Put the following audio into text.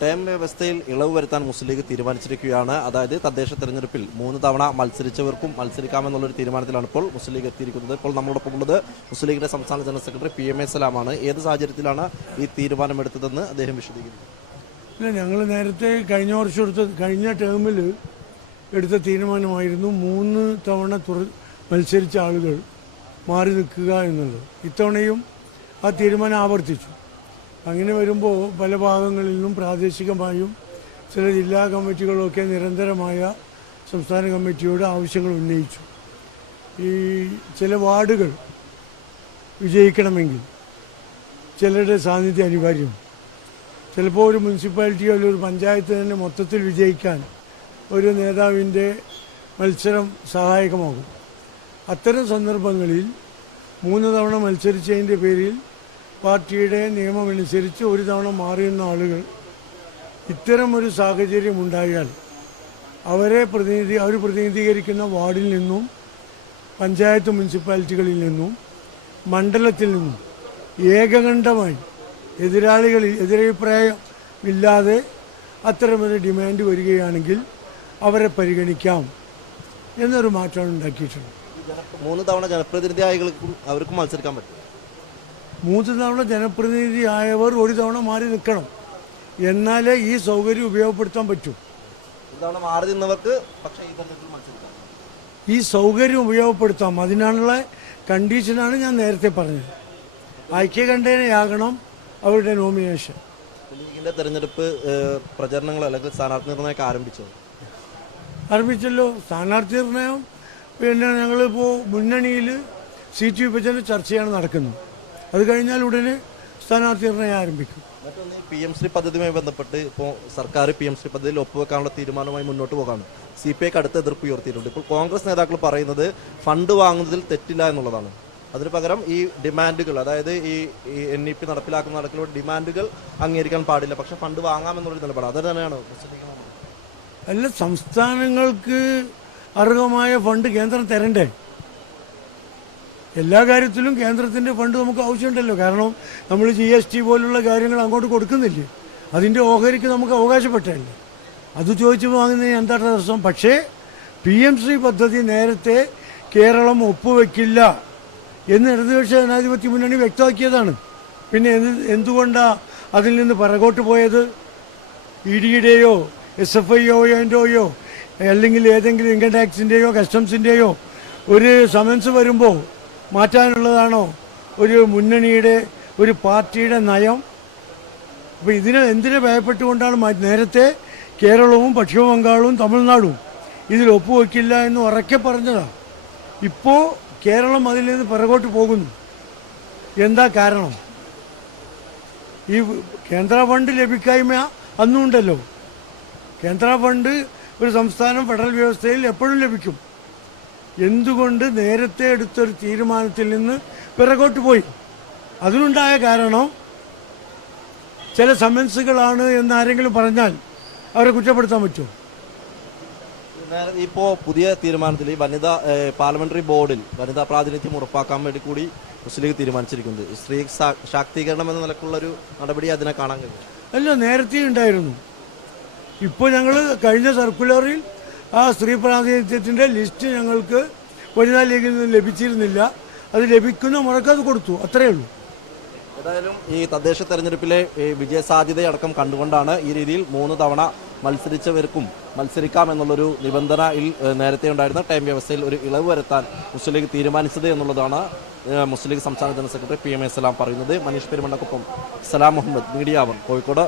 Term വ്യവസ്ഥയിൽ ഇളവ് വരുത്താൻ മുസ്ലിം ലീഗ് തീരുമാനിച്ചിരിക്കുകയാണ്. അതായത് തദ്ദേശ തെരഞ്ഞെടുപ്പിൽ 3 തവണ മത്സരിച്ചവർക്കും മത്സരിക്കാമെന്നുള്ളൊരു തീരുമാനത്തിലാണ് ഇപ്പോൾ മുസ്ലിം ലീഗ് എത്തിയിരിക്കുന്നത്. ഇപ്പോൾ നമ്മളോടൊപ്പം ഉള്ളത് മുസ്ലിം ലീഗിന്റെ സംസ്ഥാന ജനറൽ സെക്രട്ടറി PMA സലാമാണ്. ഏത് സാഹചര്യത്തിലാണ് ഈ തീരുമാനമെടുത്തതെന്ന് അദ്ദേഹം വിശദീകരിക്കും. ഇല്ല, ഞങ്ങൾ നേരത്തെ കഴിഞ്ഞ ടേമിൽ എടുത്ത തീരുമാനമായിരുന്നു 3 തവണ മത്സരിച്ച ആളുകൾ മാറി നിൽക്കുക എന്നുള്ളത്. ഇത്തവണയും ആ തീരുമാനം ആവർത്തിച്ചു. അങ്ങനെ വരുമ്പോൾ പല ഭാഗങ്ങളിൽ നിന്നും പ്രാദേശികമായും ചില ജില്ലാ കമ്മിറ്റികളൊക്കെ നിരന്തരമായ സംസ്ഥാന കമ്മിറ്റിയോട് ആവശ്യങ്ങൾ ഉന്നയിച്ചു. ഈ ചില വാർഡുകൾ വിജയിക്കണമെങ്കിൽ ചിലരുടെ സാന്നിധ്യം അനിവാര്യം. ചിലപ്പോൾ ഒരു മുനിസിപ്പാലിറ്റിയോ അല്ലെങ്കിൽ ഒരു പഞ്ചായത്ത് തന്നെ മൊത്തത്തിൽ വിജയിക്കാൻ ഒരു നേതാവിൻ്റെ മത്സരം സഹായകമാകും. അത്തരം സന്ദർഭങ്ങളിൽ 3 തവണ മത്സരിച്ചതിൻ്റെ പേരിൽ പാർട്ടിയുടെ നിയമമനുസരിച്ച് 1 തവണ മാറിയുന്ന ആളുകൾ ഇത്തരമൊരു സാഹചര്യം ഉണ്ടായാൽ അവർ പ്രതിനിധീകരിക്കുന്ന വാർഡിൽ നിന്നും പഞ്ചായത്ത് മുനിസിപ്പാലിറ്റികളിൽ നിന്നും മണ്ഡലത്തിൽ നിന്നും ഏകകണ്ഠമായി എതിരഭിപ്രായമില്ലാതെ അത്തരമൊരു ഡിമാൻഡ് വരികയാണെങ്കിൽ അവരെ പരിഗണിക്കാം എന്നൊരു മാറ്റമാണ് ഉണ്ടാക്കിയിട്ടുണ്ട്. 3 തവണ ജനപ്രതിനിധിയായവർക്കും അവർക്കും മത്സരിക്കാൻ പറ്റും. 3 തവണ ജനപ്രതിനിധിയായവർ 1 തവണ മാറി നിൽക്കണം. എന്നാലേ ഈ സൗകര്യം ഉപയോഗപ്പെടുത്താൻ പറ്റൂ. തവണ മാറി നിന്നവർക്ക് പക്ഷേ ഈ തെരഞ്ഞെടുപ്പിൽ മത്സരിക്കാം. ഈ സൗകര്യം ഉപയോഗപ്പെടുത്താം. അതിനുള്ള കണ്ടീഷനാണ് ഞാൻ നേരത്തെ പറഞ്ഞത്. ഐക്യകണ്ഠേനയാകണം അവരുടെ നോമിനേഷൻ. ലീഗിന്റെ തെരഞ്ഞെടുപ്പ് പ്രചരണങ്ങൾ അല്ലെങ്കിൽ സ്ഥാനാർത്ഥി നിർണ്ണയമൊക്കെ ആരംഭിച്ചല്ലോ. സ്ഥാനാർത്ഥി നിർണ്ണയം പിന്നെ ഞങ്ങളിപ്പോൾ മുന്നണിയിൽ സീറ്റ് വിഭജന ചർച്ചയാണ് നടക്കുന്നത്. അത് കഴിഞ്ഞാൽ ഉടനെ സ്ഥാനാർത്ഥി നിർണ്ണയം ആരംഭിക്കും. മറ്റൊന്ന് PM ശ്രീ പദ്ധതിയുമായി ബന്ധപ്പെട്ട് ഇപ്പോൾ സർക്കാർ PM ശ്രീ പദ്ധതിയിൽ ഒപ്പുവെക്കാനുള്ള തീരുമാനവുമായി മുന്നോട്ട് പോകാണ്. CPIക്ക് അടുത്ത എതിർപ്പ് ഉയർത്തിയിട്ടുണ്ട്. ഇപ്പോൾ കോൺഗ്രസ് നേതാക്കൾ പറയുന്നത് ഫണ്ട് വാങ്ങുന്നതിൽ തെറ്റില്ല എന്നുള്ളതാണ്. അതിന് പകരം ഈ ഡിമാൻഡുകൾ, അതായത് ഈ NEP നടപ്പിലാക്കുന്ന ഡിമാൻഡുകൾ അംഗീകരിക്കാൻ പാടില്ല, പക്ഷെ ഫണ്ട് വാങ്ങാമെന്നുള്ളൊരു നിലപാട് അത് തന്നെയാണ്. അല്ല, സംസ്ഥാനങ്ങൾക്ക് അർഹമായ ഫണ്ട് കേന്ദ്രം തരണ്ടേ? എല്ലാ കാര്യത്തിലും കേന്ദ്രത്തിൻ്റെ ഫണ്ട് നമുക്ക് ആവശ്യമുണ്ടല്ലോ. കാരണം നമ്മൾ GST പോലുള്ള കാര്യങ്ങൾ അങ്ങോട്ട് കൊടുക്കുന്നില്ലേ, അതിൻ്റെ ഓഹരിക്ക് നമുക്ക് അവകാശപ്പെട്ടല്ലേ. അത് ചോദിച്ചു വാങ്ങുന്നതിന് എന്താ തടസ്സം? പക്ഷേ PM ശ്രീ പദ്ധതി നേരത്തെ കേരളം ഒപ്പുവെക്കില്ല എന്ന് ഇടതുപക്ഷ ജനാധിപത്യ മുന്നണി വ്യക്തമാക്കിയതാണ്. പിന്നെ എന്തുകൊണ്ടാണ് അതിൽ നിന്ന് പിറകോട്ട് പോയത്? EDയുടെയോ SFIയോയോ അല്ലെങ്കിൽ ഏതെങ്കിലും ഇൻകം ടാക്സിൻ്റെയോ കസ്റ്റംസിൻ്റെയോ ഒരു സമൻസ് വരുമ്പോൾ മാറ്റാനുള്ളതാണോ ഒരു മുന്നണിയുടെ ഒരു പാർട്ടിയുടെ നയം? അപ്പോൾ ഇതിനെ എന്തിനെ ഭയപ്പെട്ടുകൊണ്ടാണ് നേരത്തെ കേരളവും പശ്ചിമ ബംഗാളും തമിഴ്നാടും ഇതിൽ ഒപ്പുവെക്കില്ല എന്ന് ഉറക്കെ പറഞ്ഞതാണ്. ഇപ്പോൾ കേരളം അതിൽ നിന്ന് പിറകോട്ട് പോകുന്നു. എന്താ കാരണം? ഈ കേന്ദ്ര ഫണ്ട് ലഭിക്കായ്മ അന്നുണ്ടല്ലോ. കേന്ദ്ര ഫണ്ട് ഒരു സംസ്ഥാനം ഫെഡറൽ വ്യവസ്ഥയിൽ എപ്പോഴും ലഭിക്കും. എന്തുകൊണ്ട് നേരത്തെ എടുത്തൊരു തീരുമാനത്തിൽ നിന്ന് പിറകോട്ട് പോയി? അതിനുണ്ടായ കാരണം ചില സമൻസുകളാണ് എന്ന് ആരെങ്കിലും പറഞ്ഞാൽ അവരെ കുറ്റപ്പെടുത്താൻ പറ്റുമോ? ഇപ്പോൾ പുതിയ തീരുമാനത്തിൽ വനിതാ പാർലമെന്ററി ബോർഡിൽ വനിതാ പ്രാതിനിധ്യം ഉറപ്പാക്കാൻ വേണ്ടി കൂടി മുസ്ലിം ലീഗ് തീരുമാനിച്ചിരിക്കുന്നത്. സ്ത്രീ ശാക്തീകരണം എന്ന നിലക്കുള്ളൊരു നടപടി അതിനെ കാണാൻ കഴിയും. അല്ല, നേരത്തെ ഉണ്ടായിരുന്നു. ഇപ്പോൾ ഞങ്ങൾ കഴിഞ്ഞ സർക്കുലറിൽ ആ സ്ത്രീ പ്രാതിനിധ്യത്തിൻ്റെ ലിസ്റ്റ് ഞങ്ങൾക്ക് വനിതാ ലീഗിൽ നിന്ന് ലഭിച്ചിരുന്നില്ല. അത് ലഭിക്കുന്ന മുറക്ക് അത് കൊടുത്തു, അത്രയേ ഉള്ളൂ. ഏതായാലും ഈ തദ്ദേശ തെരഞ്ഞെടുപ്പിലെ വിജയസാധ്യതയടക്കം കണ്ടുകൊണ്ടാണ് ഈ രീതിയിൽ 3 തവണ മത്സരിച്ചവർക്കും മത്സരിക്കാം എന്നുള്ളൊരു നിബന്ധനയിൽ നേരത്തെ ഉണ്ടായിരുന്ന ടൈം വ്യവസ്ഥയിൽ ഒരു ഇളവ് വരുത്താൻ മുസ്ലിം ലീഗ് തീരുമാനിച്ചത് എന്നുള്ളതാണ് മുസ്ലിം ലീഗ് സംസ്ഥാന ജനറൽ സെക്രട്ടറി PMA സലാം പറയുന്നത്. മനീഷ് പെരുമണ്ണക്കൊപ്പം സലാം മുഹമ്മദ്, മീഡിയ 1 കോഴിക്കോട്.